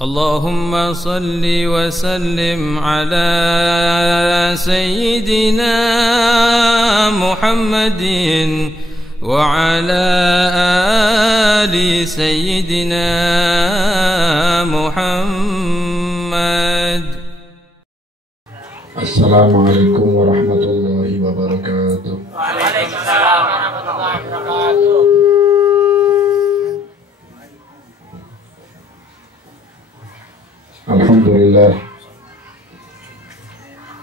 اللهم صل وسلم على سيدنا محمد وعلى آل سيدنا محمد. Assalamualaikum warahmatullahi wabarakatuh. Waalaikumsalam warahmatullahi wabarakatuh. Alhamdulillah.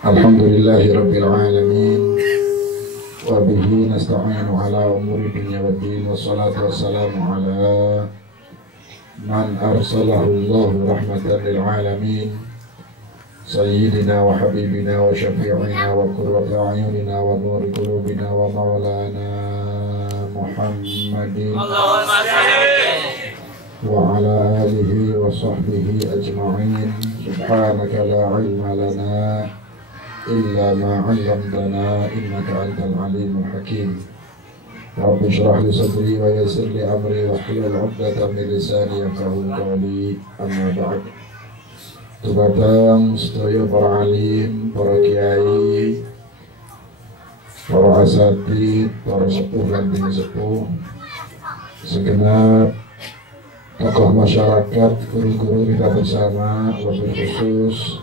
Alhamdulillahi rabbil alamin. Wa bihi nasta'inu ala umuri dunya waddin. Wassalatu wassalamu ala man arsalahu Allahu rahmatan lil alamin. Sayyidina wa habibina wa syafi'ina wa qurrati a'yunina wa nuri qulubina wa maulana Muhammadin Allahumma salli wa ala alihi wa sahbihi ajma'in. Subhanaka la ilma lana illa ma 'allamtana innaka antal alimul hakim. Rabbi shrah li sadri wa yassir li amri wa hlul 'uqdatam min lisani yafqahu qawli. Amma ba'd. Tubatang sedaya para alim, para kiai, para asatid, para sepuh dan bini sepuh, segenap tokoh masyarakat, guru-guru kita bersama, wabil khusus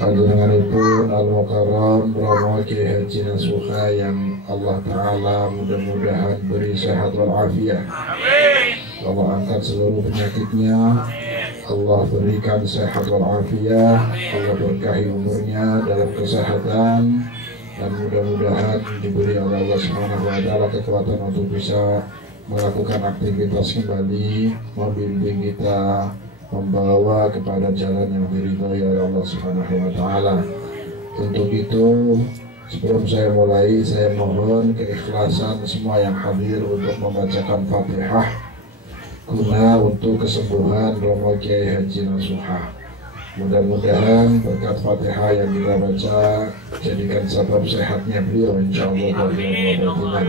panjenenganipun Al-Mukarram Romo Kiai Haji Nasuha yang Allah Ta'ala mudah-mudahan beri sehat walafiat. Allah angkat seluruh penyakitnya, Allah berikan sehat walafiat, Allah berkahi umurnya dalam kesehatan, dan mudah-mudahan diberi oleh Allah Subhanahu wa Ta'ala kekuatan untuk bisa melakukan aktivitas kembali, membimbing kita, membawa kepada jalan yang diridhoi oleh Allah Subhanahu wa Ta'ala. Untuk itu, sebelum saya mulai, saya mohon keikhlasan semua yang hadir untuk membacakan Fatihah guna untuk kesembuhan Romo Kiai Haji Nasuha. Mudah-mudahan berkat Fatihah yang kita baca jadikan sebab sehatnya beliau insyaallah batinan.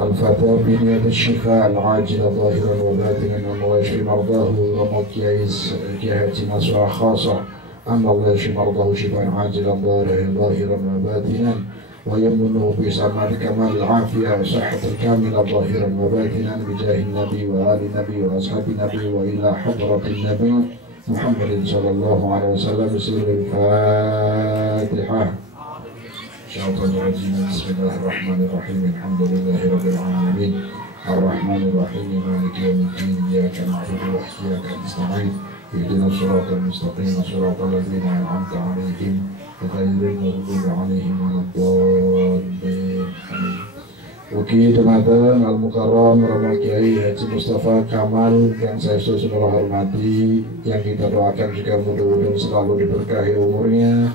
Al-Fatihah biniyat syifa al-ajil zahiran wa batinan wa yashfi mardahu Romo Kiai Haji Nasuha khasa amma Allah yashfi mardahu shifaan ajilan zahiran wa batinan wa yamnuhu bi samad kamal al-afiyah wa sihhatil kamila zahiran wa batinan bi jahin nabi wa ali nabi wa ashabi nabi wa ila hadratin nabi Muhammadin sallallahu alaihi wasallam. Bismillahirrahmanirrahim. Bismillahirrahmanirrahim. Alhamdulillahi rabbil alamin. Ar-Rahmanir Rahim. Maliki yaumiddin. Iyyaka na'budu wa iyyaka nasta'in. Ihdinas siratal mustaqim. Siratal ladzina an'amta 'alaihim ghairil maghdubi 'alaihim waladdallin. Uki tenaga Al-Mukarram Romo Kiai Haji Mustafa Kamal yang saya sudah hormati, yang kita doakan juga mudah-mudahan selalu diberkahi umurnya,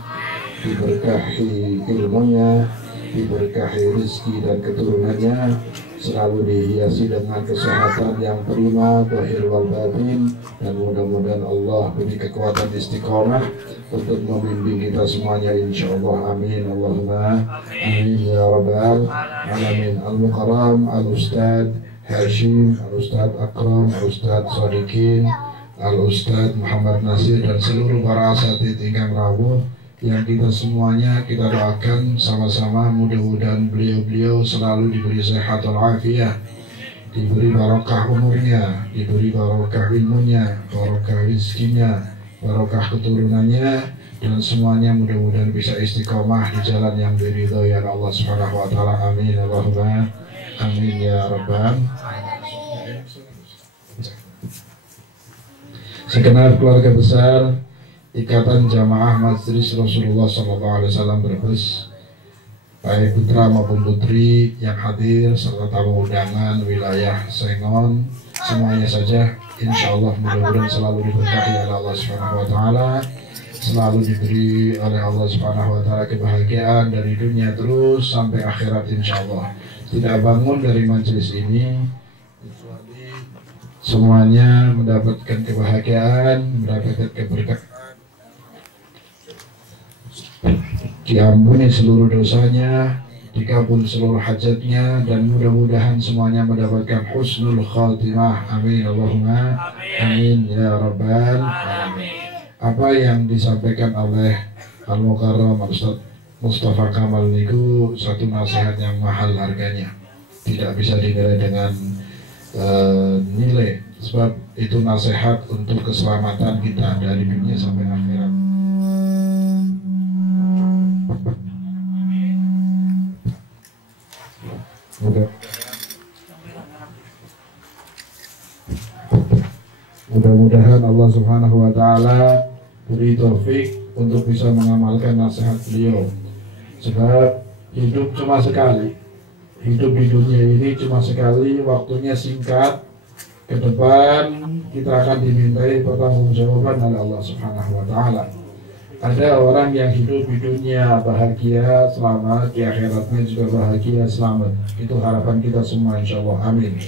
diberkahi ilmunya, diberkahi rezeki dan keturunannya, selalu dihiasi dengan kesehatan yang prima, zahir wal batin, dan mudah-mudahan Allah beri kekuatan istiqomah untuk membimbing kita semuanya insyaallah. Amin Allahumma amin ya rabbal alamin. Al-Mukarram Al-Ustad Hashim, Al-Ustad Akram, Al-Ustad Sadiqin, Al-Ustad Muhammad Nasir, dan seluruh para asatidz ingkang rawuh yang kita semuanya kita doakan sama-sama mudah-mudahan beliau-beliau selalu diberi sehat walafiat, diberi barokah umurnya, diberi barokah ilmunya, barokah rizkinya, barokah keturunannya, dan semuanya mudah-mudahan bisa istiqomah di jalan yang diridhoi oleh Allah Subhanahu wa Ta'ala. Amin Allahumma amin ya rabbal. Segenap keluarga besar Ikatan Jamaah Majelis Rasulullah SAW Brebes, baik putra maupun putri yang hadir serta tamu undangan wilayah Sengon, semuanya saja insya Allah mudah-mudahan selalu diberkahi oleh Allah Subhanahu wa Ta'ala, selalu diberi oleh Allah Subhanahu wa Ta'ala kebahagiaan dari dunia terus sampai akhirat insya Allah. Tidak bangun dari majelis ini kecuali semuanya mendapatkan kebahagiaan, mendapatkan keberkahan, diampuni seluruh dosanya, dikabul seluruh hajatnya, dan mudah-mudahan semuanya mendapatkan husnul khatimah. Amin Allahumma amin ya rabbal alamin. Apa yang disampaikan oleh Al-Mukarram Ustaz Mustafa Kamal itu satu nasihat yang mahal harganya, tidak bisa dinilai dengan nilai, sebab itu nasihat untuk keselamatan kita dari dunia sampai akhirat. Mudah-mudahan Allah Subhanahu wa Ta'ala beri taufik untuk bisa mengamalkan nasihat beliau, sebab hidup cuma sekali, hidup di dunia ini cuma sekali, waktunya singkat. Ke depan kita akan dimintai pertanggungjawaban oleh Allah Subhanahu wa Ta'ala. Ada orang yang hidup di dunia bahagia, selamat, di akhiratnya juga bahagia, selamat. Itu harapan kita semua, insya Allah, amin.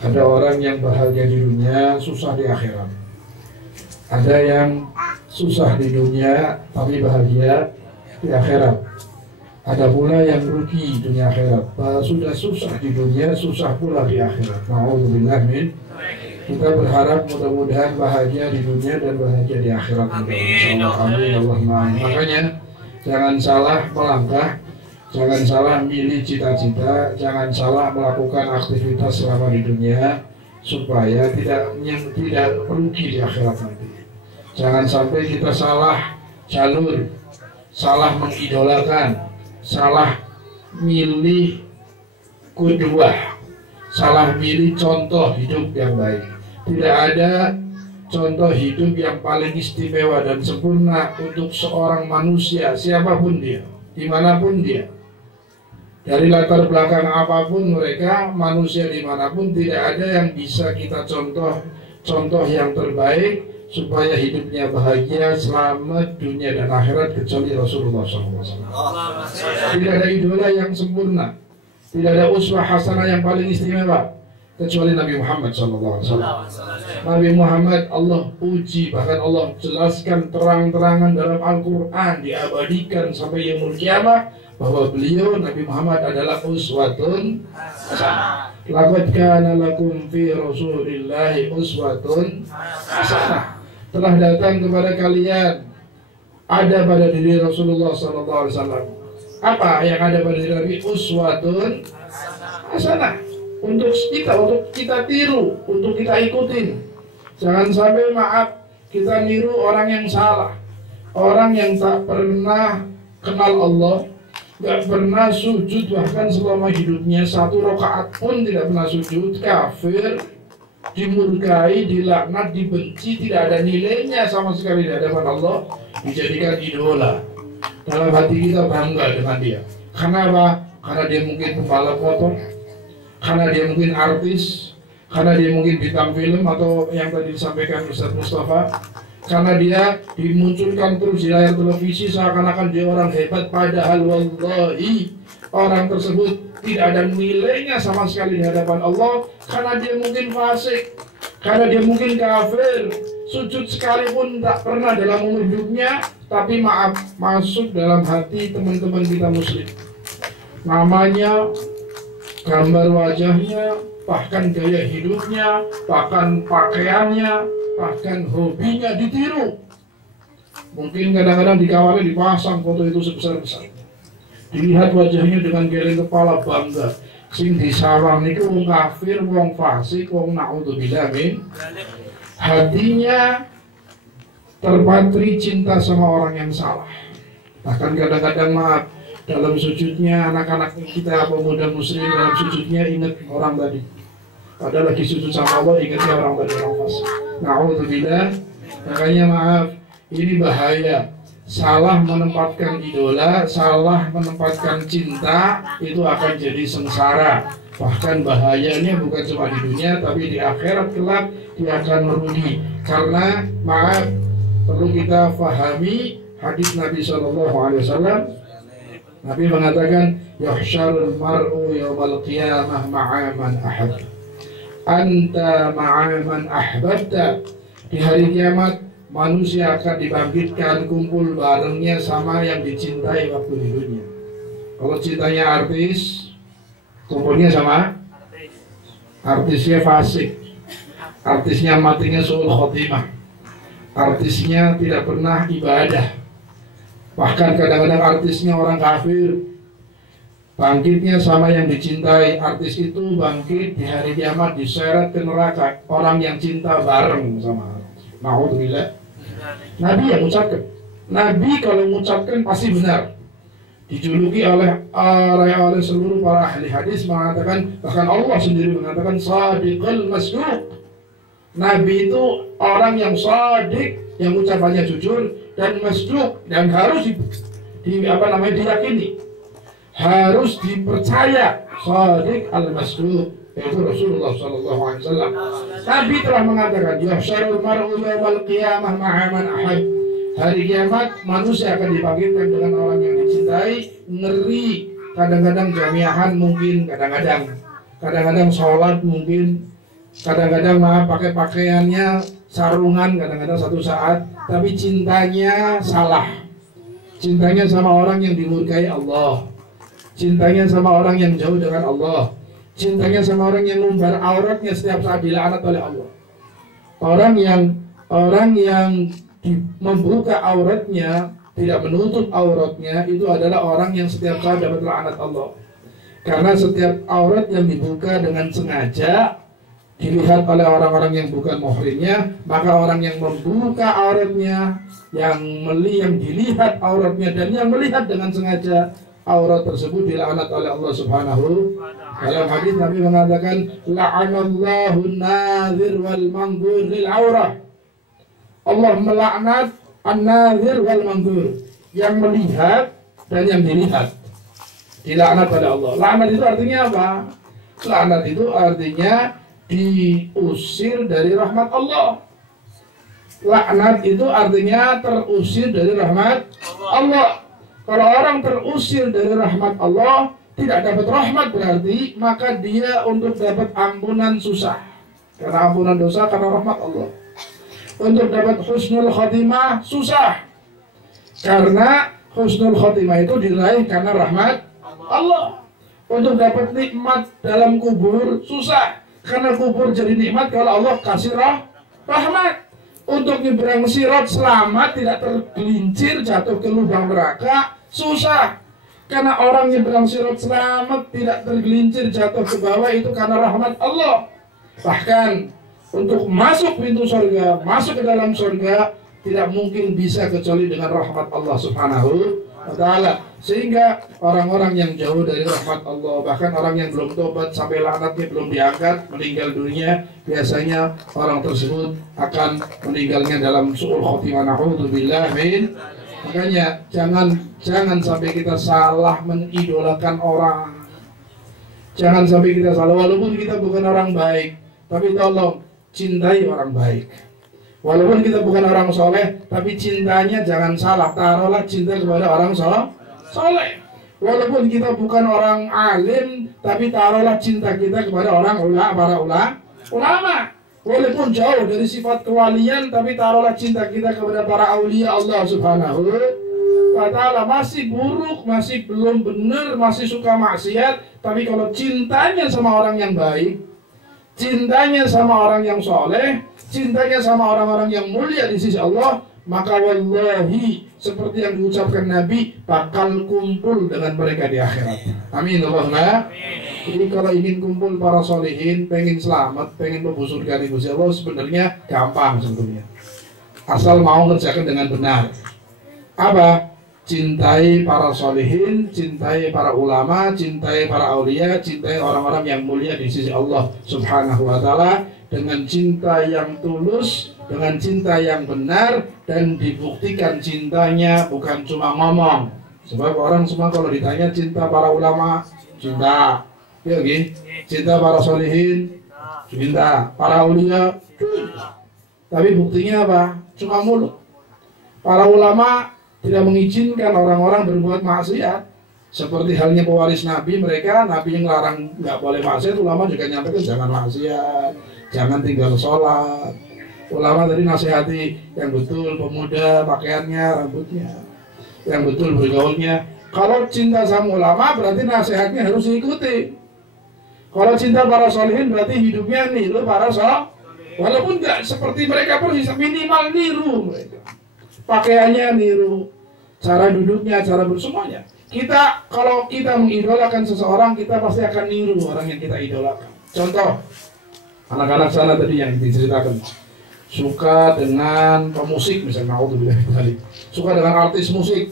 Ada orang yang bahagia di dunia, susah di akhirat. Ada yang susah di dunia, tapi bahagia di akhirat. Ada pula yang rugi dunia akhirat, sudah susah di dunia, susah pula di akhirat. Na'udzubillah min. Kita berharap mudah-mudahan bahagia di dunia dan bahagia di akhirat. Amin. Allahumma amin. Makanya jangan salah melangkah, jangan salah milih cita-cita, jangan salah melakukan aktivitas selama di dunia supaya tidak rugi di akhirat nanti. Jangan sampai kita salah jalur, salah mengidolakan, salah milih kedua, salah milih contoh hidup yang baik. Tidak ada contoh hidup yang paling istimewa dan sempurna untuk seorang manusia, siapapun dia, dimanapun dia, dari latar belakang apapun mereka, manusia dimanapun, tidak ada yang bisa kita contoh yang terbaik supaya hidupnya bahagia, selamat dunia dan akhirat kecuali Rasulullah SAW. Tidak ada idola yang sempurna, tidak ada uswah hasanah yang paling istimewa kecuali Nabi Muhammad SAW. Nabi Muhammad Allah puji, bahkan Allah jelaskan terang-terangan dalam Al-Quran, diabadikan sampai yaumul qiyamah bahwa beliau Nabi Muhammad adalah uswatun hasanah. Laqad kana lakum fi Rasulillahi uswatun hasanah. Telah datang kepada kalian, ada pada diri Rasulullah SAW. Apa yang ada pada diri Nabi? Uswatun hasanah. Untuk kita tiru, untuk kita ikutin. Jangan sampai maaf kita niru orang yang salah, orang yang tak pernah kenal Allah, gak pernah sujud bahkan selama hidupnya, satu rakaat pun tidak pernah sujud, kafir, dimurkai, dilaknat, dibenci, tidak ada nilainya sama sekali di hadapan Allah, dijadikan idola. Dalam hati kita bangga dengan dia. Karena apa? Karena dia mungkin pembalap motor, karena dia mungkin artis, karena dia mungkin bintang film atau yang tadi disampaikan Ustaz Mustafa, karena dia dimunculkan terus di layar televisi seakan-akan dia orang hebat, padahal wallahi orang tersebut tidak ada nilainya sama sekali di hadapan Allah, karena dia mungkin fasik, karena dia mungkin kafir, sujud sekalipun tak pernah dalam umur hidupnya, tapi maaf, masuk dalam hati teman-teman kita muslim. Namanya, gambar wajahnya, bahkan gaya hidupnya, bahkan pakaiannya, bahkan hobinya ditiru. Mungkin kadang-kadang di kamarnya dipasang foto itu sebesar-besar. Dilihat wajahnya dengan geleng kepala bangga. Sing disawang niku wong kafir, wong fasik, wong naudzubillah min. Hatinya terpatri cinta sama orang yang salah. Bahkan kadang-kadang maaf, dalam sujudnya anak-anak kita pemuda muslim dalam sujudnya ingat orang tadi. Padahal lagi sujud sama Allah ingatnya orang tadi, orang fasik. Naudzubillah. Makanya maaf, ini bahaya. Salah menempatkan idola, salah menempatkan cinta, itu akan jadi sengsara. Bahkan bahayanya bukan cuma di dunia, tapi di akhirat kelak dia akan merugi. Karena maaf, perlu kita fahami hadis Nabi SAW. Nabi mengatakan, yuhsyarul mar'u yawmal qiyamah ma'aman ahad. Anta ma'aman ahbabta. Di hari kiamat manusia akan dibangkitkan kumpul barengnya sama yang dicintai waktu di dunia. Kalau cintanya artis, kumpulnya sama artisnya fasik, artisnya matinya suul khotimah, artisnya tidak pernah ibadah, bahkan kadang-kadang artisnya orang kafir. Bangkitnya sama yang dicintai. Artis itu bangkit di hari kiamat diseret ke neraka. Orang yang cinta bareng sama artis. Naudzubillah. Nabi yang ucapkan. Nabi kalau mengucapkan pasti benar. Dijuluki oleh seluruh para ahli hadis mengatakan, bahkan Allah sendiri mengatakan shadiqul masduq. Nabi itu orang yang shadiq, yang ucapannya jujur dan masduq, dan harus diyakini, harus dipercaya. Shadiq al-masduq, yaitu Rasulullah SAW. Nabi telah mengatakan, yahsyarul mar'u yawmal qiyamah ma'a man ahab. Hari kiamat manusia akan dibangkitkan dengan orang yang dicintai. Ngeri, kadang-kadang jamiahan mungkin, kadang-kadang sholat mungkin, kadang-kadang pakai pakaiannya sarungan, kadang-kadang satu saat, tapi cintanya salah. Cintanya sama orang yang dimurkai Allah, cintanya sama orang yang jauh dengan Allah, cintanya sama orang yang ngumbar auratnya setiap saat dilaknat oleh Allah. Orang yang membuka auratnya, tidak menutup auratnya, itu adalah orang yang setiap saat dapat laknat Allah. Karena setiap aurat yang dibuka dengan sengaja dilihat oleh orang-orang yang bukan muhrimnya, maka orang yang membuka auratnya, yang dilihat auratnya dan yang melihat dengan sengaja aurat tersebut dilaknat oleh Allah Subhanahu. Dalam hadis Nabi mengatakan, la'anallahu an-nadhir wal manzur lil aurah. Allah melaknat an-nadhir wal manzur, yang melihat dan yang dilihat, dilaknat oleh Allah. Laknat itu artinya apa? Laknat itu artinya diusir dari rahmat Allah. Laknat itu artinya terusir dari rahmat Allah. Kalau orang terusir dari rahmat Allah, tidak dapat rahmat berarti, maka dia untuk dapat ampunan susah. Karena ampunan dosa karena rahmat Allah. Untuk dapat husnul khotimah susah. Karena husnul khotimah itu diraih karena rahmat Allah. Untuk dapat nikmat dalam kubur susah. Karena kubur jadi nikmat kalau Allah kasih rahmat. Untuk nyebrang sirat selamat, tidak tergelincir jatuh ke lubang neraka susah. Karena orang nyebrang sirat selamat, tidak tergelincir jatuh ke bawah, itu karena rahmat Allah. Bahkan untuk masuk pintu surga, masuk ke dalam surga, tidak mungkin bisa kecuali dengan rahmat Allah Subhanahu wa ta'ala. Sehingga orang-orang yang jauh dari rahmat Allah, bahkan orang yang belum tobat sampai laknatnya belum diangkat, meninggal dunia, biasanya orang tersebut akan meninggalnya dalam su'ul khotimah. Na'udzubillah min. Makanya jangan sampai kita salah mengidolakan orang. Jangan sampai kita salah, walaupun kita bukan orang baik, tapi tolong cintai orang baik. Walaupun kita bukan orang soleh, tapi cintanya jangan salah. Taruhlah cinta kepada orang soleh. Walaupun kita bukan orang alim, tapi taruhlah cinta kita kepada para ulama. Walaupun jauh dari sifat kewalian, tapi taruhlah cinta kita kepada para aulia Allah Subhanahu wa ta'ala. Masih buruk, masih belum benar, masih suka maksiat, tapi kalau cintanya sama orang yang baik, cintanya sama orang yang soleh, cintanya sama orang-orang yang mulia di sisi Allah, maka wallahi seperti yang diucapkan Nabi, bakal kumpul dengan mereka di akhirat. Amin Allahumma. Jadi kalau ingin kumpul para solehin, pengen selamat, pengen membusur dari Gusti Allah, sebenarnya gampang sebetulnya. Asal mau ngerjakan dengan benar. Apa? Cintai para solehin, cintai para ulama, cintai para aulia, cintai orang-orang yang mulia di sisi Allah Subhanahu wa ta'ala, dengan cinta yang tulus, dengan cinta yang benar, dan dibuktikan cintanya bukan cuma ngomong. Sebab orang semua kalau ditanya cinta para ulama, cinta. Ya, okay? Cinta para solehin, cinta. Para aulia, tapi buktinya apa? Cuma mulut. Para ulama tidak mengizinkan orang-orang berbuat maksiat. Seperti halnya pewaris Nabi, Nabi yang larang nggak boleh maksiat, ulama juga nyampaikan jangan maksiat, jangan tinggal sholat. Ulama tadi nasihati yang betul, pemuda pakaiannya, rambutnya, yang betul bergaulnya. Kalau cinta sama ulama berarti nasihatnya harus diikuti. Kalau cinta para solihin berarti hidupnya niru para solihin. Walaupun nggak seperti mereka pun minimal niru mereka. Pakaiannya niru, cara duduknya, cara bersemuanya. Kalau kita mengidolakan seseorang, kita pasti akan niru orang yang kita idolakan. Contoh, anak-anak sana tadi yang diceritakan, suka dengan pemusik misalnya, suka dengan artis musik.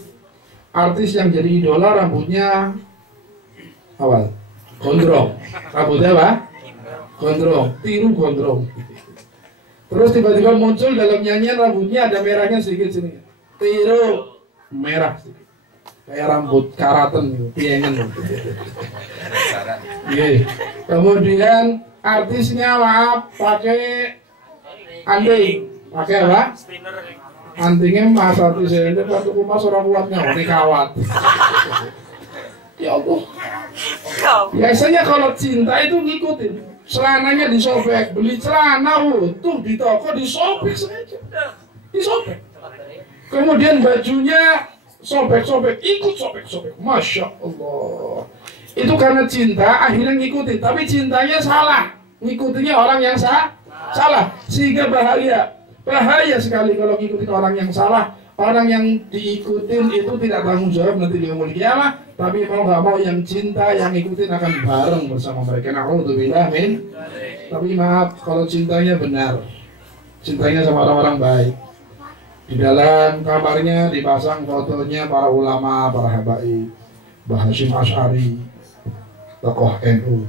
Artis yang jadi idola rambutnya apa? Gondrong. Rambutnya apa? Gondrong. Tiru gondrong. Terus tiba-tiba muncul dalam nyanyian rambutnya ada merahnya sedikit sini. Tiru merah sedikit. Kayak rambut karaten gitu, piengen gitu. Yeah. Kemudian artisnya pakai anting. Pakai apa? Antingnya mas artis ini waktu mas orang kuatnya ini kawat. Ya Allah. Biasanya kalau cinta itu ngikutin. Celananya disobek, beli celana utuh di toko disobek saja. Disobek. Kemudian bajunya sobek-sobek, ikut sobek-sobek. Masya Allah. Itu karena cinta akhirnya ngikutin, tapi cintanya salah. Ngikutinnya orang yang salah. Sehingga bahaya sekali kalau ngikutin orang yang salah. Orang yang diikutin itu tidak tanggung jawab nanti di yaumul qiyamah. Tapi mau gak mau yang cinta, yang ngikutin akan bareng bersama mereka. Na'udzubillah min. Tapi maaf, kalau cintanya benar, cintanya sama orang-orang baik, di dalam kamarnya dipasang fotonya para ulama, para habaib, Mbah Hasyim Asy'ari, tokoh NU,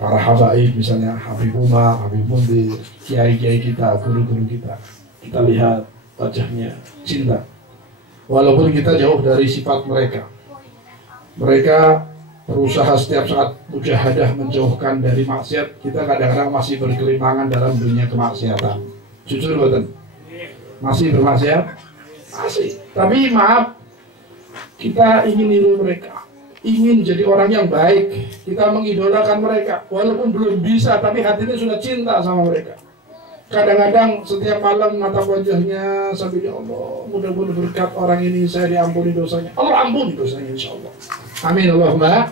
para habaib misalnya Habib Umar, Habib Mundir, kiai-kiai kita, guru-guru kita. Kita lihat wajahnya cinta. Walaupun kita jauh dari sifat mereka. Mereka berusaha setiap saat mujahadah menjauhkan dari maksiat. Kita kadang-kadang masih berkelimangan dalam dunia kemaksiatan. Jujur betul. Masih bermaksiat? Masih. Tapi maaf, kita ingin niru mereka, ingin jadi orang yang baik. Kita mengidolakan mereka, walaupun belum bisa, tapi hatinya sudah cinta sama mereka. Kadang-kadang setiap malam natap wajahnya sambil, ya Allah, mudah-mudahan berkat orang ini saya diampuni dosanya. Allah ampuni dosanya insya Allah. Amin Allahumma.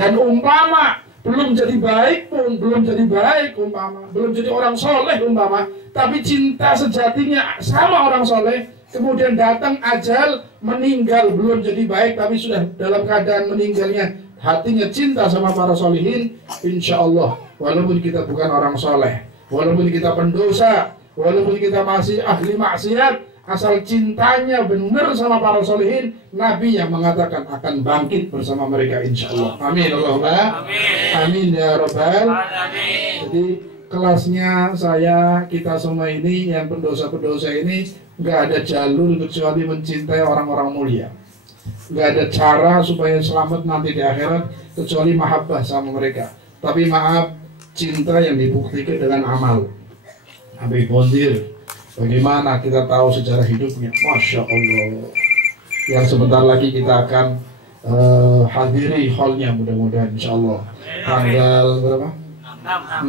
Dan umpama belum jadi baik pun, belum jadi baik umpama, belum jadi orang soleh umpama, tapi cinta sejatinya sama orang soleh, kemudian datang ajal, meninggal, belum jadi baik, tapi sudah dalam keadaan meninggalnya, hatinya cinta sama para solihin, insya Allah, walaupun kita bukan orang soleh, walaupun kita pendosa, walaupun kita masih ahli maksiat, asal cintanya benar sama para solihin, Nabi yang mengatakan akan bangkit bersama mereka insya Allah. Amin Allahumma. Amin ya Rabbal. Jadi kelasnya saya, kita semua ini yang pendosa-pendosa ini nggak ada jalur kecuali mencintai orang-orang mulia. Nggak ada cara supaya selamat nanti di akhirat kecuali mahabbah sama mereka. Tapi maaf, cinta yang dibuktikan dengan amal. Habib Mundir, bagaimana kita tahu sejarah hidupnya? Masya Allah. Yang sebentar lagi kita akan hadiri hallnya mudah-mudahan insya Allah. Tanggal berapa? 6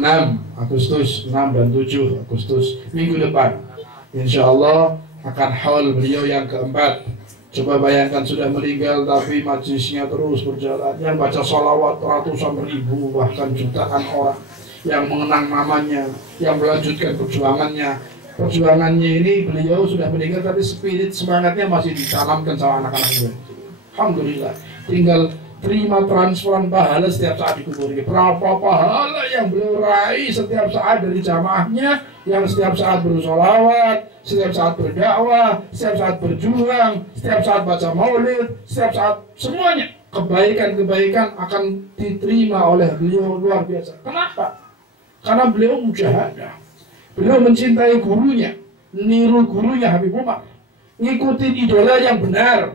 Agustus, 6 dan 7 Agustus minggu depan. Insya Allah akan haul beliau yang keempat. Coba bayangkan sudah meninggal tapi majlisnya terus berjalan. Yang baca sholawat ratusan ribu bahkan jutaan orang. Yang mengenang namanya, yang melanjutkan perjuangannya. Perjuangannya ini beliau sudah meninggal tapi spirit semangatnya masih ditanamkan sama anak-anak beliau. Alhamdulillah. Tinggal terima transferan pahala setiap saat di kubur ini. Berapa pahala yang beliau raih setiap saat dari jamaahnya, yang setiap saat bersolawat, setiap saat berdakwah, setiap saat berjuang, setiap saat baca maulid, setiap saat semuanya kebaikan-kebaikan akan diterima oleh beliau luar biasa. Kenapa? Karena beliau mujahadah. Beliau mencintai gurunya, niru gurunya Habib Umar, ngikutin idola yang benar,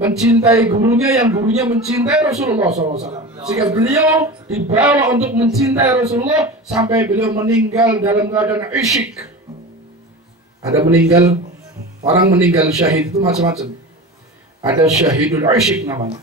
mencintai gurunya yang gurunya mencintai Rasulullah SAW. Sehingga beliau dibawa untuk mencintai Rasulullah sampai beliau meninggal dalam keadaan isyik. Ada meninggal, orang meninggal syahid itu macam-macam. Ada syahidul isyik namanya.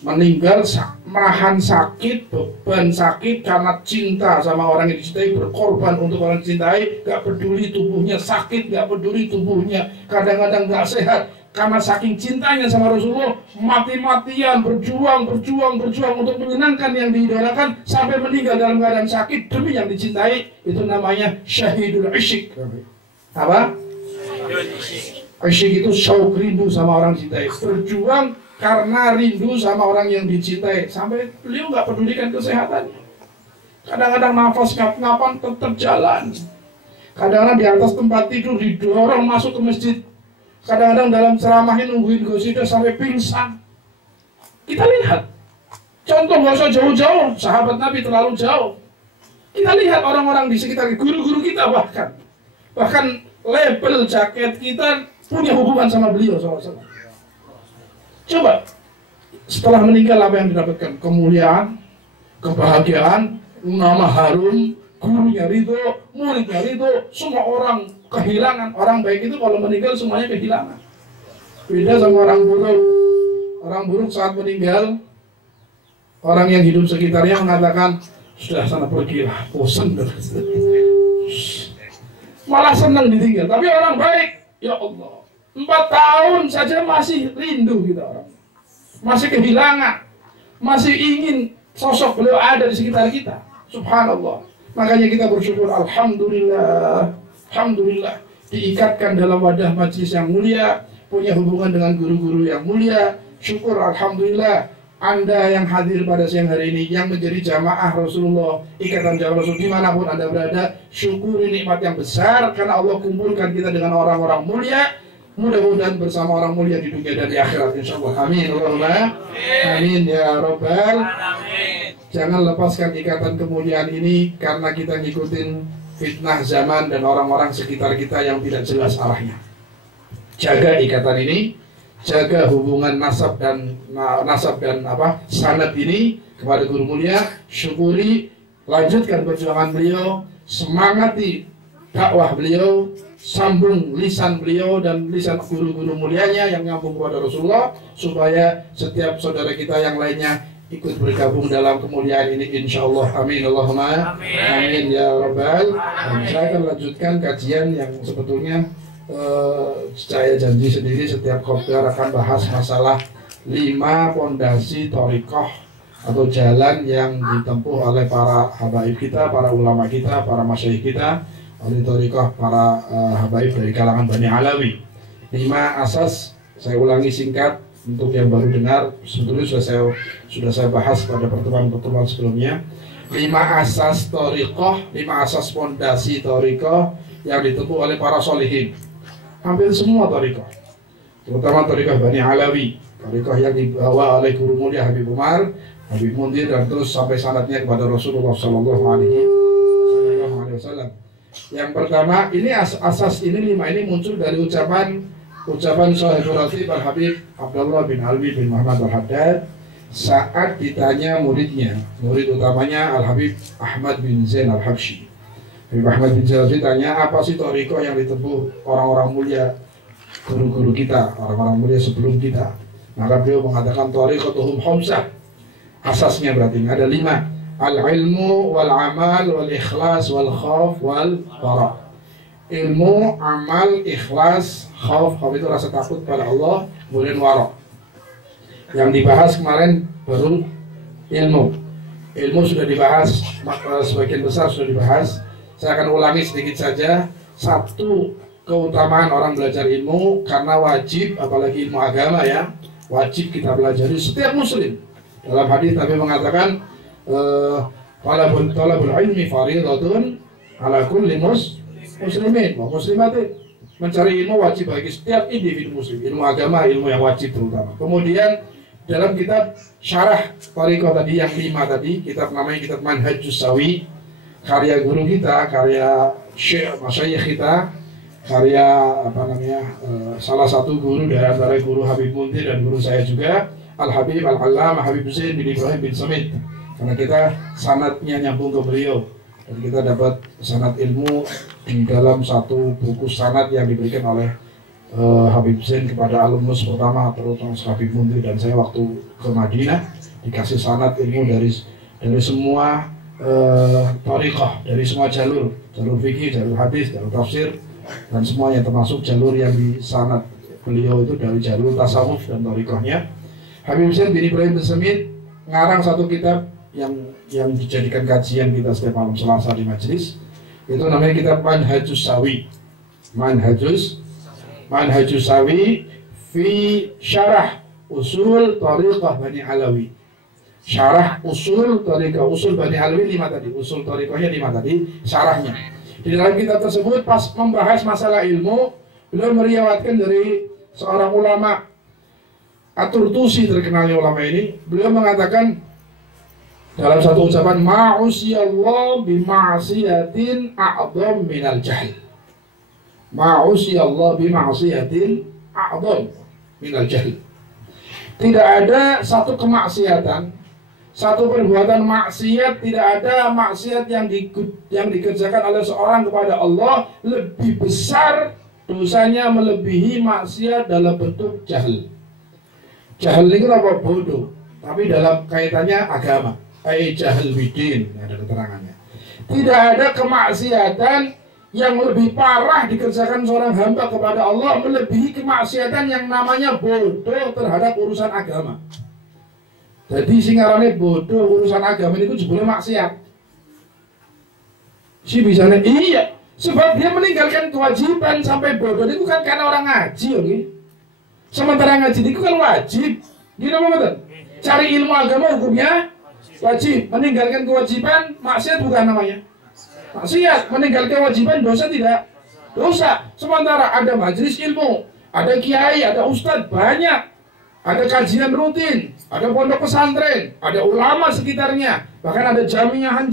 Meninggal menahan sakit, beban sakit karena cinta sama orang yang dicintai, berkorban untuk orang yang dicintai, gak peduli tubuhnya sakit, gak peduli tubuhnya kadang-kadang gak sehat, karena saking cintanya sama Rasulullah, mati-matian berjuang untuk menyenangkan yang diidolakan sampai meninggal dalam keadaan sakit demi yang dicintai. Itu namanya syahidul isyik. Apa? Isyik itu syauq, rindu sama orang cintai. Berjuang karena rindu sama orang yang dicintai. Sampai beliau nggak pedulikan kesehatannya. Kadang-kadang nafas ngap-ngapan tetap jalan. Kadang-kadang di atas tempat tidur didorong masuk ke masjid. Kadang-kadang dalam ceramahnya nungguin gosida sampai pingsan. Kita lihat. Contoh nggak usah jauh-jauh. Sahabat Nabi terlalu jauh. Kita lihat orang-orang di sekitar guru-guru kita bahkan. Bahkan label jaket kita punya hubungan sama beliau SAW. Coba. Setelah meninggal apa yang didapatkan? Kemuliaan, kebahagiaan, nama harum, gurunya ridho, muridnya ridho, semua orang kehilangan. Orang baik itu kalau meninggal semuanya kehilangan. Beda sama orang buruk. Orang buruk saat meninggal, orang yang hidup sekitarnya mengatakan, sudah sana pergilah, bosan. Malah senang ditinggal. Tapi orang baik, ya Allah, 4 tahun saja masih rindu kita orang. Masih kehilangan, masih ingin sosok beliau ada di sekitar kita. Subhanallah. Makanya kita bersyukur, alhamdulillah, alhamdulillah diikatkan dalam wadah majlis yang mulia, punya hubungan dengan guru-guru yang mulia. Syukur alhamdulillah Anda yang hadir pada siang hari ini, yang menjadi jamaah Rasulullah, ikatan jamaah Rasul dimanapun Anda berada, syukuri nikmat yang besar karena Allah kumpulkan kita dengan orang-orang mulia. Mudah-mudahan bersama orang mulia di dunia dan di akhirat insyaallah. Amin. Allahumma amin ya rabbal alamin. Jangan lepaskan ikatan kemuliaan ini karena kita ngikutin fitnah zaman dan orang-orang sekitar kita yang tidak jelas arahnya. Jaga ikatan ini, jaga hubungan nasab dan sanad ini kepada guru mulia. Syukuri, lanjutkan perjuangan beliau, semangati dakwah beliau, sambung lisan beliau dan lisan guru-guru mulianya yang nyambung kepada Rasulullah, supaya setiap saudara kita yang lainnya ikut bergabung dalam kemuliaan ini insyaallah. Amin. Allahumma amin ya rabbal alamin. Saya akan lanjutkan kajian yang sebetulnya saya janji sendiri setiap khotbah akan bahas masalah 5 pondasi thariqah atau jalan yang ditempuh oleh para habaib kita, para ulama kita, para masyayikh kita, oleh thariqah para habaib dari kalangan Bani Alawi. 5 asas, saya ulangi singkat untuk yang baru dengar, sebetulnya sudah saya bahas pada pertemuan-pertemuan sebelumnya. 5 asas thariqah, 5 asas pondasi thariqah yang ditempuh oleh para sholihin. Hampir semua thariqah, terutama thariqah Bani Alawi, thariqah yang dibawa oleh guru mulia Habib Umar, Habib Mundir, dan terus sampai sanadnya kepada Rasulullah Sallallahu Alaihi Wasallam. Yang pertama, ini asas ini 5 ini muncul dari ucapan Shahibul Ratib Al-Habib Abdullah bin Alwi bin Muhammad Al-Haddad saat ditanya murid utamanya Al-Habib Ahmad bin Zain Al-Habsyi. Habib Ahmad bin Zain ditanya, apa sih thariqah yang ditempuh orang-orang mulia, guru-guru kita, orang-orang mulia sebelum kita? Maka beliau mengatakan thariqatuhum khamsah. Asasnya berarti ada 5. Al-ilmu wal-amal wal-ikhlas wal-khawf wal-bara. Ilmu, amal, ikhlas, khawf itu rasa takut pada Allah, kemudian wara. Yang dibahas kemarin baru ilmu. Ilmu sudah dibahas, sebagian besar sudah dibahas. Saya akan ulangi sedikit saja. 1, keutamaan orang belajar ilmu karena wajib, apalagi ilmu agama ya, wajib kita pelajari setiap muslim. Dalam hadis Nabi mengatakan, talabul ilmi faridatun ala kulli muslimin wa muslimatin. Mencari ilmu wajib bagi setiap individu muslim. Ilmu agama, ilmu yang wajib terutama. Kemudian dalam kitab syarah thariqah tadi yang 5 tadi, kitab namanya kitab Manhajus Sawi, karya guru kita, karya syekh masyayikh kita, karya salah satu guru dari antara guru Habib Mundir dan guru saya juga, Al-Habib Al-Allamah Habib Zain bin Ibrahim bin Samit. Karena kita sanadnya nyambung ke beliau, dan kita dapat sanad ilmu di dalam satu buku sanad yang diberikan oleh Habib Zain kepada alumnus pertama, terutama Habib Mundir dan saya waktu ke Madinah, dikasih sanad ilmu dari semua thariqah, dari semua jalur fikih, jalur hadis, jalur tafsir, dan semuanya termasuk jalur yang di sanad Beliau itu dari jalur tasawuf dan thariqahnya. Habib Zain bin Ibrahim Tasemit ngarang satu kitab yang dijadikan kajian kita setiap malam Selasa di majelis. Itu namanya kitab Manhajus Sawi. Manhajus Sawi fi syarah usul thariqah Bani Alawi. Syarah usul thariqah, usul Bani Alawi 5 tadi, usul thariqahnya 5 tadi, syarahnya. Di dalam kitab tersebut pas membahas masalah ilmu, beliau meriwayatkan dari seorang ulama At-Turtusi, terkenalnya ulama ini. Beliau mengatakan dalam satu ucapan, ma'usiyallah bima'asiyatin a'adham minal jahl. Ma'usiyallah bima'asiyatin a'adham minal jahl. Tidak ada satu kemaksiatan, satu perbuatan maksiat, tidak ada maksiat yang dikerjakan oleh seorang kepada Allah lebih besar dosanya melebihi maksiat dalam bentuk jahil. Jahil itu apa? Bodoh. Tapi dalam kaitannya agama. Jahil bidin, ada keterangannya. Tidak ada kemaksiatan yang lebih parah dikerjakan seorang hamba kepada Allah melebihi kemaksiatan yang namanya bodoh terhadap urusan agama. Jadi singarannya bodoh urusan agama itu jebule maksiat. Si bisanya iya, sebab dia meninggalkan kewajiban sampai bodoh itu kan karena orang ngaji, oke? Sementara ngaji itu kan wajib. Gini apa betul? Cari ilmu agama hukumnya wajib. Meninggalkan kewajiban maksiat bukan namanya maksiat. Meninggalkan kewajiban dosa tidak dosa. Sementara ada majelis ilmu, ada kiai, ada ustadz banyak, ada kajian rutin, ada pondok pesantren, ada ulama sekitarnya, bahkan ada jamiahan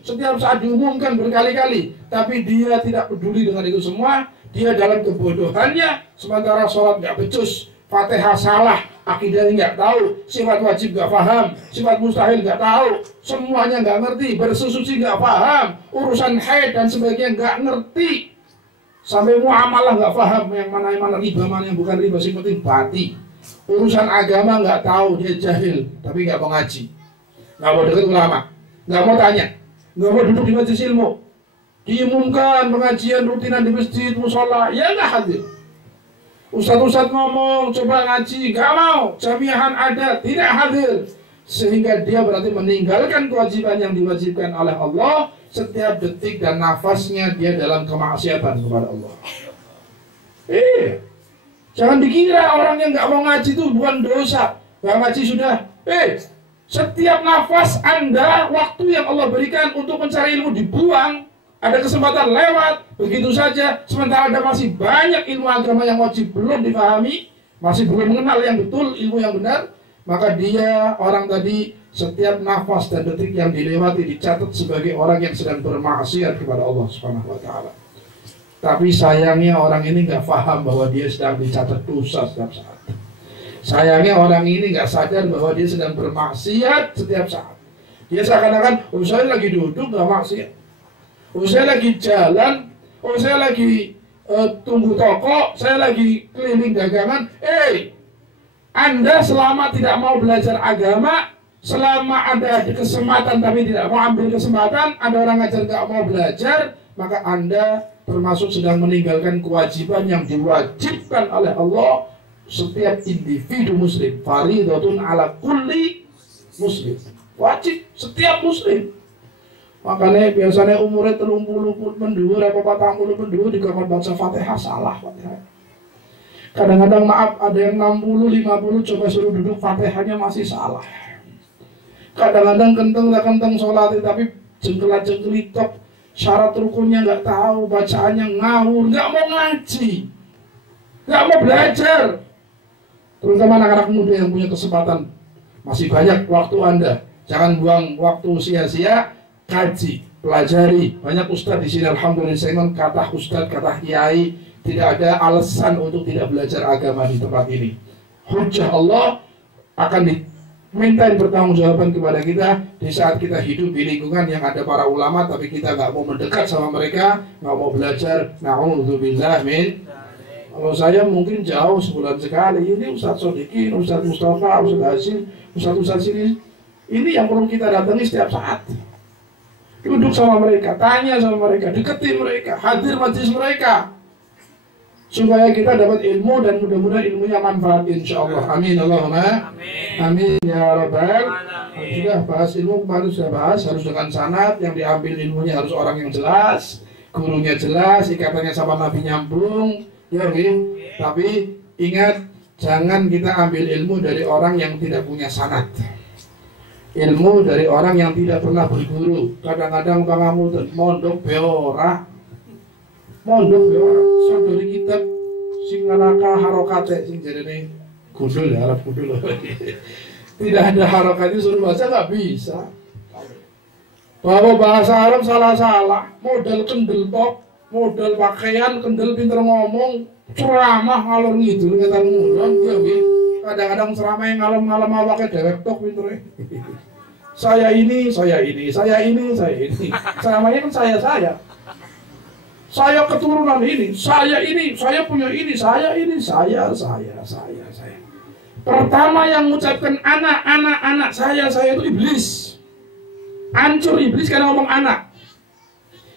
setiap saat diumumkan berkali-kali. Tapi dia tidak peduli dengan itu semua. Dia dalam kebodohannya, sementara sholat nggak becus, Fatihah salah, akidahnya nggak tahu, sifat wajib nggak paham, sifat mustahil nggak tahu, semuanya nggak ngerti, bersuci nggak paham, urusan haid dan sebagainya nggak ngerti, sampai muamalah nggak paham, yang mana riba, mana yang bukan riba, yang penting bati. Urusan agama nggak tahu, dia jahil, tapi nggak mau ngaji, nggak mau dekat ulama, nggak mau tanya, nggak mau duduk di majelis ilmu. Diumumkan pengajian rutinan di masjid, musola, ya nggak hadir. Ustadz ngomong, coba ngaji, nggak mau. Jamiahan ada, tidak hadir. Sehingga dia berarti meninggalkan kewajiban yang diwajibkan oleh Allah. Setiap detik dan nafasnya dia dalam kemaksiatan kepada Allah. Jangan dikira orang yang nggak mau ngaji itu bukan dosa. Nggak ngaji sudah. Setiap nafas Anda, waktu yang Allah berikan untuk mencari ilmu dibuang. Ada kesempatan lewat, begitu saja. Sementara ada masih banyak ilmu agama yang wajib belum dipahami, masih belum mengenal yang betul, ilmu yang benar. Maka dia, orang tadi, setiap nafas dan detik yang dilewati dicatat sebagai orang yang sedang bermaksiat kepada Allah Subhanahu wa Ta'ala. Tapi sayangnya orang ini nggak paham bahwa dia sedang dicatat dosa setiap saat. Sayangnya orang ini nggak sadar bahwa dia sedang bermaksiat setiap saat. Dia seakan-akan, saya lagi duduk nggak maksiat. Saya lagi jalan, saya lagi tunggu toko, saya lagi keliling dagangan. Anda selama tidak mau belajar agama, selama ada kesempatan tapi tidak mau ambil kesempatan, ada orang ngajar nggak mau belajar, maka Anda termasuk sedang meninggalkan kewajiban yang diwajibkan oleh Allah setiap individu muslim. Faridatun ala kulli muslim. Wajib setiap muslim. Makanya biasanya umurnya 30 mendhuwur apa 40 mendhuwur di kamar baca Fatihah salah Fatihah. Kadang-kadang maaf ada yang 60 50 coba suruh duduk Fatihahnya masih salah. Kadang-kadang kenteng sholat tapi jengkelat-jengkelit tok, syarat rukunnya nggak tahu, bacaannya ngawur, nggak mau ngaji, nggak mau belajar. Terutama anak-anak muda yang punya kesempatan, masih banyak waktu Anda, jangan buang waktu sia-sia. Kaji, pelajari. Banyak ustadz di sini, alhamdulillah, kata ustadz, kata kiai, tidak ada alasan untuk tidak belajar agama di tempat ini. Hujjah Allah akan diminta pertanggungjawaban kepada kita di saat kita hidup di lingkungan yang ada para ulama, tapi kita nggak mau mendekat sama mereka, nggak mau belajar. Na'udzubillah min. Kalau saya mungkin jauh sebulan sekali. Ini Ustadz Sodikin, Ustadz Mustafa, Ustadz Hasim, Ustadz sini. Ini yang perlu kita datangi setiap saat. Duduk sama mereka, tanya sama mereka, deketi mereka, hadir majelis mereka. supaya kita dapat ilmu dan mudah-mudahan ilmunya manfaat insyaallah. Amin Allahumma amin ya rabbal. Sudah bahas ilmu kemarin, sudah bahas harus dengan sanad, yang diambil ilmunya harus orang yang jelas, gurunya jelas, ikatannya sama Nabi nyambung, ya gitu. Tapi ingat, jangan kita ambil ilmu dari orang yang tidak punya sanad, ilmu dari orang yang tidak pernah berguru. Kadang-kadang kamu mondok beora, sadari kitab sing ngaraka harokate sing jarene gundul ya, Arab gundul. Tidak ada harokatnya, suruh baca nggak bisa. Bahwa bahasa Arab salah-salah, modal kendel tok, modal pakaian kendel, pinter ngomong, ceramah ngalor ngidul ngetan ngulon, ya kadang-kadang ceramah yang ngalem-ngalem awake dewek tok pintere. Saya ini. Ceramahnya kan saya. Saya keturunan ini, saya punya ini, saya. Pertama yang mengucapkan anak saya itu iblis. Hancur iblis karena ngomong anak.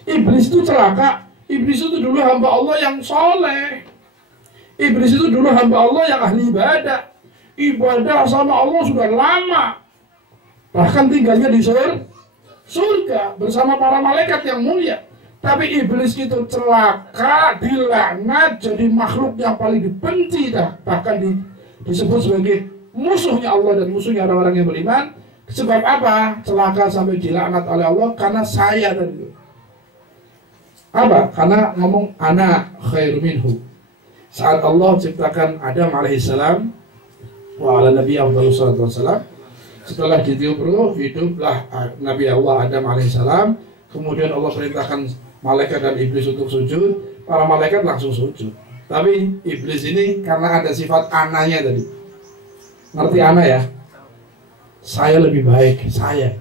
Iblis itu celaka. Iblis itu dulu hamba Allah yang soleh. Iblis itu dulu hamba Allah yang ahli ibadah. Ibadah sama Allah sudah lama. Bahkan tinggalnya di surga bersama para malaikat yang mulia. Tapi iblis itu celaka, dilaknat, jadi makhluk yang paling dibenci dah. Bahkan disebut sebagai musuhnya Allah dan musuhnya orang-orang yang beriman. Sebab apa? Celaka sampai dilaknat oleh Allah karena saya tadi. Apa? Karena ngomong ana khairu minhu. Saat Allah ciptakan Adam alaihissalam wa ala nabi afdhalus salatu wassalam, setelah ditiup ruh, hiduplah Nabi Allah Adam alaihissalam. Kemudian Allah perintahkan malaikat dan iblis untuk sujud. Para malaikat langsung sujud. Tapi iblis ini karena ada sifat ananya tadi. Ngerti ana ya? Saya lebih baik, saya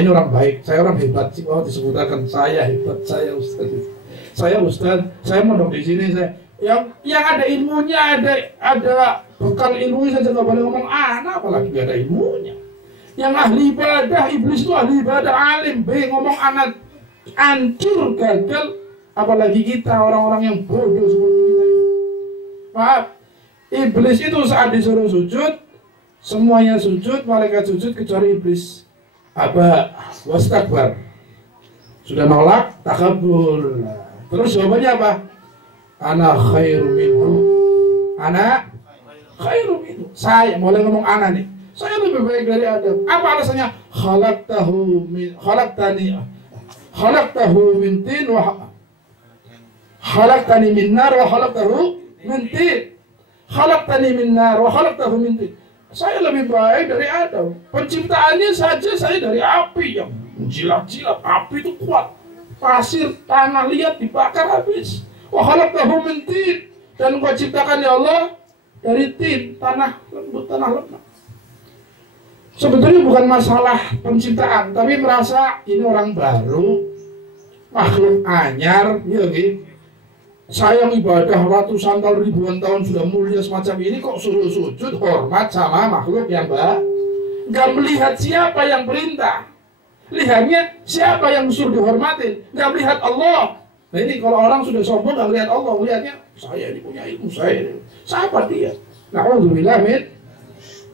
ini orang baik, saya orang hebat. Oh, disebutkan saya hebat, saya ustaz, saya mondok di sini, saya yang ada ilmunya, ada bekal ilmunya saja nggak boleh ngomong anak, apalagi nggak ada ilmunya. Yang ahli ibadah, iblis itu ahli ibadah, alim, ngomong anak, hancur, gagal. Apalagi kita orang-orang yang bodoh seperti kita. Maaf, iblis itu saat disuruh sujud, semuanya sujud, malaikat sujud kecuali iblis. Aba wastakbar, sudah nolak, takabur. Terus jawabannya apa? Ana khairu minhu. Ana khairu minhu. Saya mulai ngomong ana nih. Saya lebih baik dari Adam. Apa alasannya? Khalaqtahu min tin wa khalaqtani min nar wa khalaqtahu min tin. Khalaqtani min nar wa khalaqtahu min tin. Saya lebih baik dari Adam. Penciptaannya saja saya dari api yang menjilat-jilat. Api itu kuat. Pasir, tanah liat dibakar habis. Wa khalaqtahu min tin. Dan Engkau ciptakan ya Allah dari tin, tanah lembut, tanah lemak. Sebetulnya bukan masalah penciptaan, tapi merasa ini orang baru, makhluk anyar, gitu. Saya ibadah ratusan tahun, ribuan tahun sudah mulia semacam ini, kok suruh sujud, hormat sama makhluk yang nggak melihat siapa yang perintah, lihatnya siapa yang suruh dihormatin, nggak melihat Allah. Nah ini kalau orang sudah sombong nggak melihat Allah, melihatnya saya ini punya ilmu, siapa dia? Na'udzubillah min.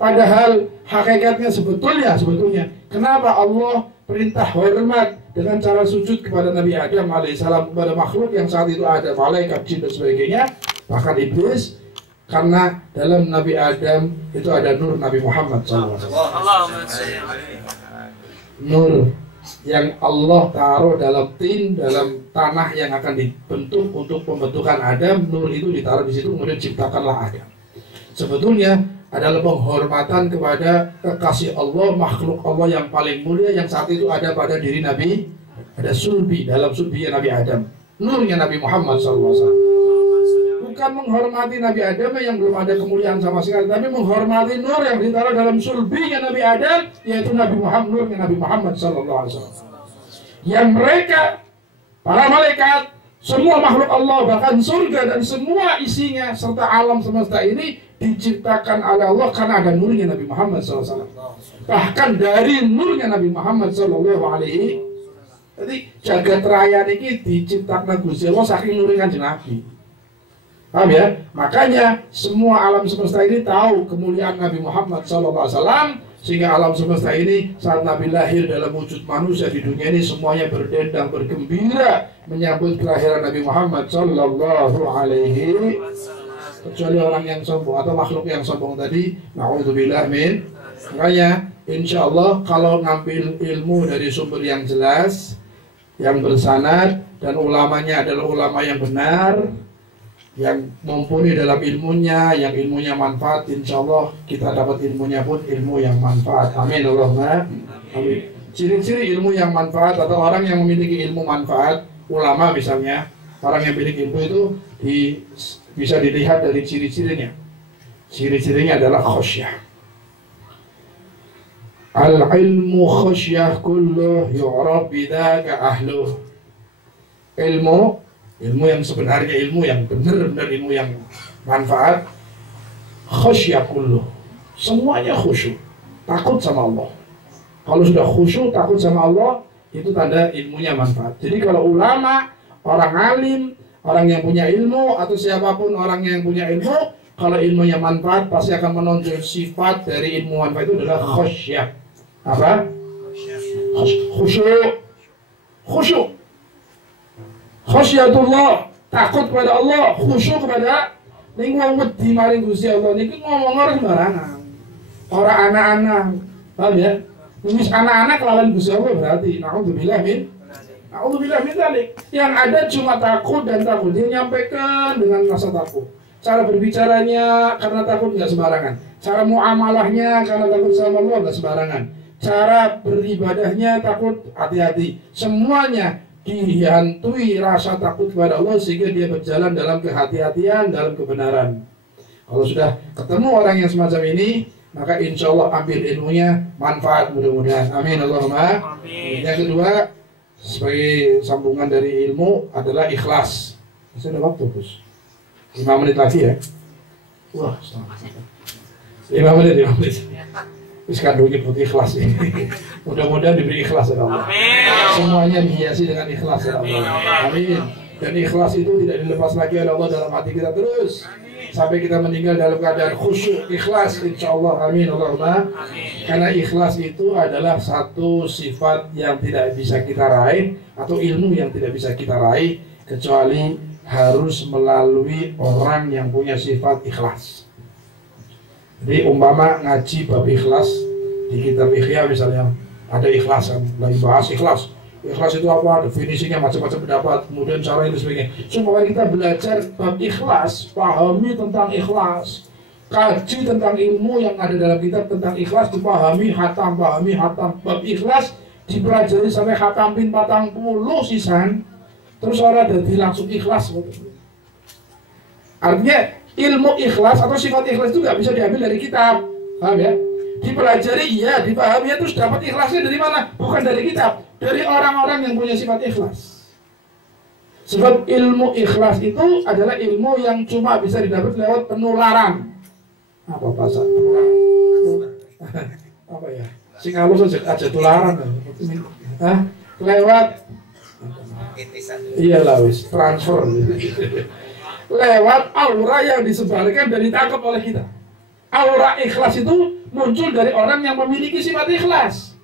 Padahal hakikatnya sebetulnya kenapa Allah perintah hormat dengan cara sujud kepada Nabi Adam alaihissalam, kepada makhluk yang saat itu ada, malaikat, jin dan sebagainya, bahkan iblis, karena dalam Nabi Adam itu ada nur Nabi Muhammad SAW. Nur yang Allah taruh dalam tin, dalam tanah yang akan dibentuk untuk pembentukan Adam. Nur itu ditaruh di situ, kemudian ciptakanlah Adam. Sebetulnya adalah penghormatan kepada kekasih Allah, makhluk Allah yang paling mulia yang saat itu ada pada diri Nabi. Ada sulbi, dalam sulbinya Nabi Adam, nurnya Nabi Muhammad SAW. Bukan menghormati Nabi Adam yang belum ada kemuliaan sama sekali, tapi menghormati nur yang ditaruh dalam sulbinya Nabi Adam, yaitu Nabi Muhammad, nurnya Nabi Muhammad SAW. Yang mereka, para malaikat, semua makhluk Allah, bahkan surga dan semua isinya serta alam semesta ini diciptakan oleh Allah karena ada nurnya Nabi Muhammad SAW. Bahkan dari nurnya Nabi Muhammad SAW, jadi jagat raya ini diciptakan Gusti Allah saking nurnya Kanjeng Nabi. Paham ya? Makanya semua alam semesta ini tahu kemuliaan Nabi Muhammad SAW, sehingga alam semesta ini saat Nabi lahir dalam wujud manusia di dunia ini semuanya berdendang, bergembira menyambut kelahiran Nabi Muhammad SAW. Kecuali orang yang sombong atau makhluk yang sombong tadi, na'udzubillah min. Makanya insya Allah kalau ngambil ilmu dari sumber yang jelas, yang bersanad, dan ulamanya adalah ulama yang benar, yang mumpuni dalam ilmunya, yang ilmunya manfaat, insya Allah kita dapat ilmunya pun ilmu yang manfaat. Amin Allahumma amin. Ciri-ciri ilmu yang manfaat atau orang yang memiliki ilmu manfaat, ulama misalnya, orang yang memiliki ilmu itu bisa dilihat dari ciri-cirinya. Ciri-cirinya adalah khasyah. Al-ilmu khasyah kulluh yu'raf bidzaka ahluh. Ilmu yang sebenarnya, ilmu yang benar-benar ilmu yang manfaat, khasyah kulluh, semuanya khusyuk, takut sama Allah. Kalau sudah khusyuk, takut sama Allah, itu tanda ilmunya manfaat. Jadi kalau ulama, orang alim, orang yang punya ilmu, atau siapapun orang yang punya ilmu, kalau ilmunya manfaat, pasti akan menonjol sifat dari ilmu manfaat itu adalah khasyah. Apa? Khusyuk. Khusyuk. Khasyatullah, takut kepada Allah, khusyuk kepada ning wong wedi maring Gusti Allah niki ngomong ora sembarangan. Ora anak-anak. Paham ya? Nulis anak-anak lawan Gusti Allah berarti naudzubillah min dzalik. Yang ada cuma takut dan takut. Dia nyampaikan dengan rasa takut. Cara berbicaranya karena takut enggak sembarangan. Cara muamalahnya karena takut sama Allah enggak sembarangan. Cara beribadahnya takut, hati-hati. Semuanya dihantui rasa takut kepada Allah sehingga dia berjalan dalam kehati-hatian, dalam kebenaran. Kalau sudah ketemu orang yang semacam ini, maka insya Allah ambil ilmunya manfaat mudah-mudahan. Amin Allahumma amin. Yang kedua, sebagai sambungan dari ilmu adalah ikhlas. Masih ada waktu Gus? 5 menit lagi ya. Wah, 5 menit. Terus kandungnya putih ikhlas ini. Mudah-mudahan diberi ikhlas ya Allah. Amin. Semuanya dihiasi dengan ikhlas ya Allah. Amin. Dan ikhlas itu tidak dilepas lagi oleh Allah dalam hati kita terus. Sampai kita meninggal dalam keadaan khusyuk, ikhlas insya Allah. Amin Allahumma. Karena ikhlas itu adalah satu sifat yang tidak bisa kita raih, atau ilmu yang tidak bisa kita raih, kecuali harus melalui orang yang punya sifat ikhlas. Jadi umpama ngaji bab ikhlas di kitab Ihya misalnya, ada ikhlas kan, lagi bahas ikhlas. Ikhlas itu apa? Definisinya macam-macam pendapat, kemudian cara itu sebagainya. Supaya kita belajar bab ikhlas, pahami tentang ikhlas, kaji tentang ilmu yang ada dalam kitab tentang ikhlas, dipahami hatam, bab ikhlas dipelajari sampai hatam pin 40 sisan, terus orang jadi langsung ikhlas. Artinya ilmu ikhlas atau sifat ikhlas itu nggak bisa diambil dari kitab, paham ya? Dipelajari iya, dipahami ya, terus dapat ikhlasnya dari mana? Bukan dari kitab, dari orang-orang yang punya sifat ikhlas. Sebab ilmu ikhlas itu adalah ilmu yang cuma bisa didapat lewat penularan. Apa bahasa penularan? Apa ya? Sing halus aja tularan. Hah? Lewat iyalah wis transfer. Lewat aura yang disebarkan dan ditangkap oleh kita. Aura ikhlas itu muncul dari orang yang memiliki sifat ikhlas.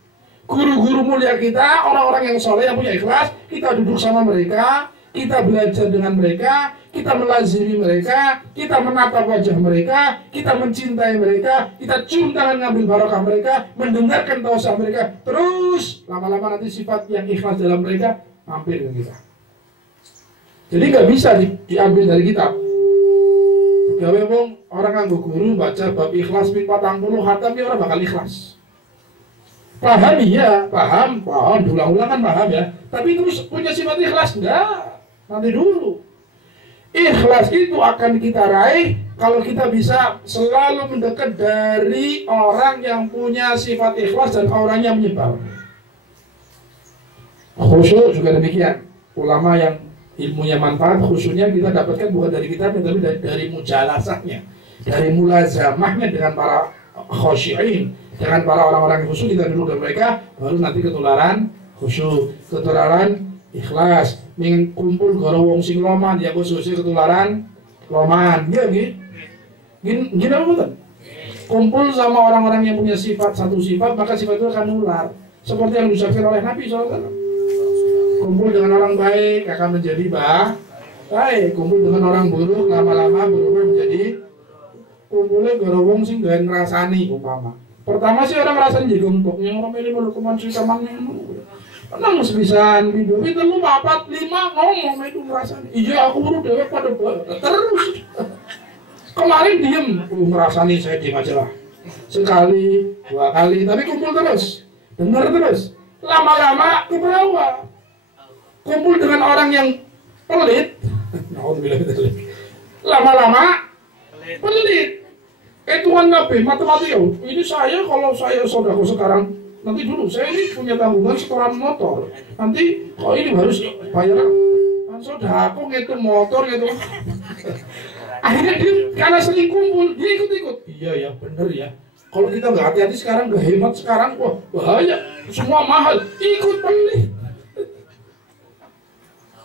Guru-guru mulia kita, orang-orang yang soleh yang punya ikhlas, kita duduk sama mereka, kita belajar dengan mereka, kita melazimi mereka, kita menatap wajah mereka, kita mencintai mereka, kita cium tangan ngambil barokah mereka, mendengarkan tausiah mereka, terus lama-lama nanti sifat yang ikhlas dalam mereka mampir ke kita. Jadi nggak bisa diambil dari kitab. Gawe wong orang nganggo guru baca bab ikhlas pin 40 hatam ya orang bakal ikhlas. Paham ya, paham, diulang-ulang kan paham ya. Tapi terus punya sifat ikhlas enggak? Nanti dulu. Ikhlas itu akan kita raih kalau kita bisa selalu mendekat dari orang yang punya sifat ikhlas dan auranya menyebar. Khusyuk juga demikian. Ulama yang ilmunya manfaat, khusyuknya kita dapatkan bukan dari kitabnya, tapi dari mujalasahnya, dari mulazamahnya dengan para khusyi'in, dengan para orang-orang yang khusyuk. Kita dulu dengan mereka, baru nanti ketularan khusyuk, ketularan ikhlas. Ingin kumpul gara wong sing loman, ya khusyuknya ketularan loman, ya gini apa betul? Kumpul sama orang-orang yang punya satu sifat, maka sifat itu akan nular. Seperti yang disabdakan oleh Nabi SAW. Kumpul dengan orang baik akan menjadi baik. Kumpul dengan orang buruk, lama-lama berubah menjadi kumpulnya gorowong sing gak ngerasani umpama. Pertama sih orang ngerasani jadi gempok, yang orang milih malu keman cerita mangnya. Tenang sebisan video itu lu 4, 5 ngomong itu ngerasani. Iya aku baru dewek pada terus. Kemarin diem, ngerasani saya diem aja lah. Sekali, 2 kali, tapi kumpul terus, dengar terus. Lama-lama ke bawah. Kumpul dengan orang yang pelit. Lama-lama pelit. Tuhan Nabi, matematika. Ini saya kalau saya saudaraku sekarang, nanti dulu saya ini punya tanggungan setoran motor. Nanti kok ini harus bayar. Saudaraku ngitung motor gitu. Akhirnya dia karena sering kumpul, dia ikut-ikut. Iya ya, bener ya. Kalau kita nggak hati-hati sekarang, nggak hemat sekarang, wah bahaya. Semua mahal, ikut pelit.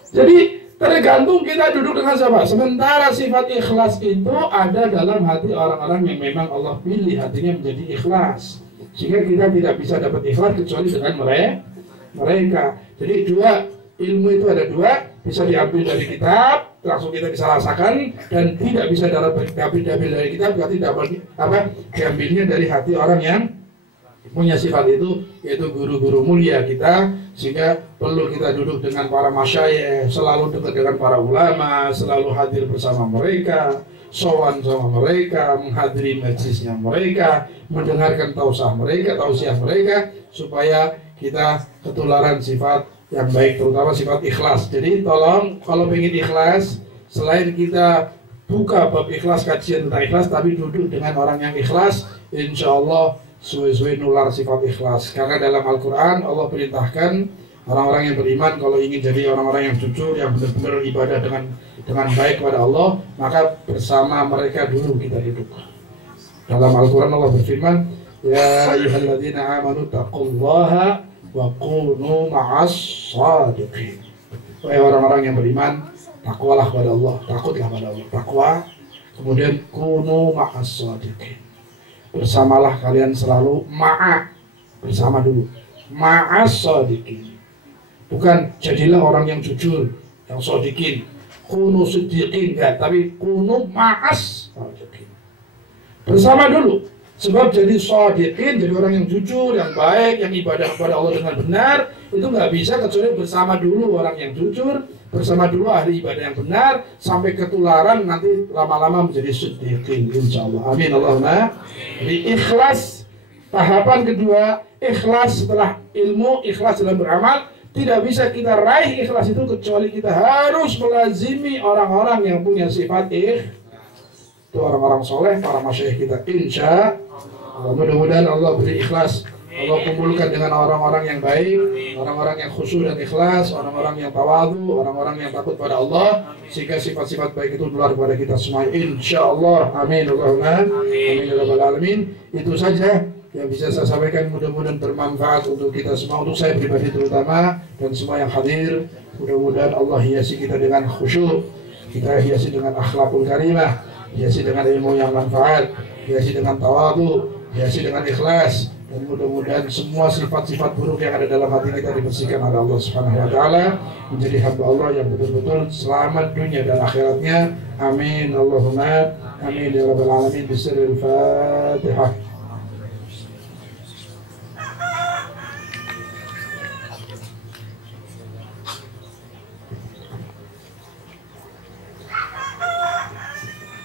Jadi tergantung kita duduk dengan siapa. Sementara sifat ikhlas itu ada dalam hati orang-orang yang memang Allah pilih hatinya menjadi ikhlas. Sehingga kita tidak bisa dapat ikhlas kecuali dengan mereka. Jadi ilmu itu ada 2, bisa diambil dari kitab, langsung kita bisa rasakan, dan tidak bisa diambil dari kitab, berarti diambilnya dari hati orang yang punya sifat itu, yaitu guru-guru mulia kita. Sehingga perlu kita duduk dengan para masyayikh, selalu dekat dengan para ulama, selalu hadir bersama mereka, sowan sama mereka, menghadiri majlisnya mereka, mendengarkan tausiah mereka, supaya kita ketularan sifat yang baik, terutama sifat ikhlas. Jadi tolong kalau ingin ikhlas, selain kita buka bab ikhlas, kajian tentang ikhlas, tapi duduk dengan orang yang ikhlas, insya Allah suwe-suwe nular sifat ikhlas. Karena dalam Al-Quran Allah perintahkan orang-orang yang beriman kalau ingin jadi orang-orang yang jujur, yang benar-benar ibadah dengan baik kepada Allah, maka bersama mereka dulu kita duduk. Dalam Al-Quran Allah berfirman, ya ayyuhalladzina amanu taqullaha wa kunu ma'as shadiqin. Wahai orang-orang yang beriman, takwalah kepada Allah, takutlah kepada Allah. Takwa, kemudian kunu ma'as shadiqin. Bersamalah kalian selalu bersama dulu. Ma'as shadiqin. Bukan jadilah orang yang jujur, yang shadiqin. Kunu siddiqin enggak, tapi kunu ma'as shadiqin. Bersama dulu. Sebab jadi shadiqin, jadi orang yang jujur, yang baik, yang ibadah kepada Allah dengan benar, itu nggak bisa kecuali bersama dulu orang yang jujur, bersama dulu ahli ibadah yang benar, sampai ketularan nanti lama-lama menjadi siddiqin, insyaallah. Amin Allahumma. Jadi ikhlas, tahapan kedua, ikhlas setelah ilmu, ikhlas dalam beramal. Tidak bisa kita raih ikhlas itu kecuali kita harus melazimi orang-orang yang punya sifat itu orang-orang soleh, para masyayikh kita. Insya Allah, mudah-mudahan Allah beri ikhlas, Allah kumpulkan dengan orang-orang yang baik, orang-orang yang khusyuk dan ikhlas, orang-orang yang tawadu, orang-orang yang takut pada Allah, sehingga sifat-sifat baik itu nular kepada kita semua. Insya Allah. Amin Allahumma amin ya rabbal alamin. Itu saja yang bisa saya sampaikan, mudah-mudahan bermanfaat untuk kita semua, untuk saya pribadi terutama, dan semua yang hadir. Mudah-mudahan Allah hiasi kita dengan khusyuk, kita hiasi dengan akhlakul karimah, hiasi dengan ilmu yang manfaat, hiasi dengan tawadu, hiasi dengan ikhlas, dan mudah-mudahan semua sifat-sifat buruk yang ada dalam hati kita dibersihkan oleh Allah Subhanahu wa taala, menjadi hamba Allah yang betul-betul selamat dunia dan akhiratnya. Amin Allahumma amin ya rabbal alamin. Bismillahil Fatihah.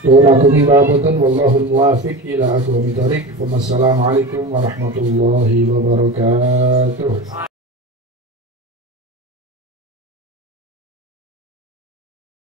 Walakum ba'datan wallahul muwafiq ila aqwamit thariq. Wassalamualaikum warahmatullahi wabarakatuh.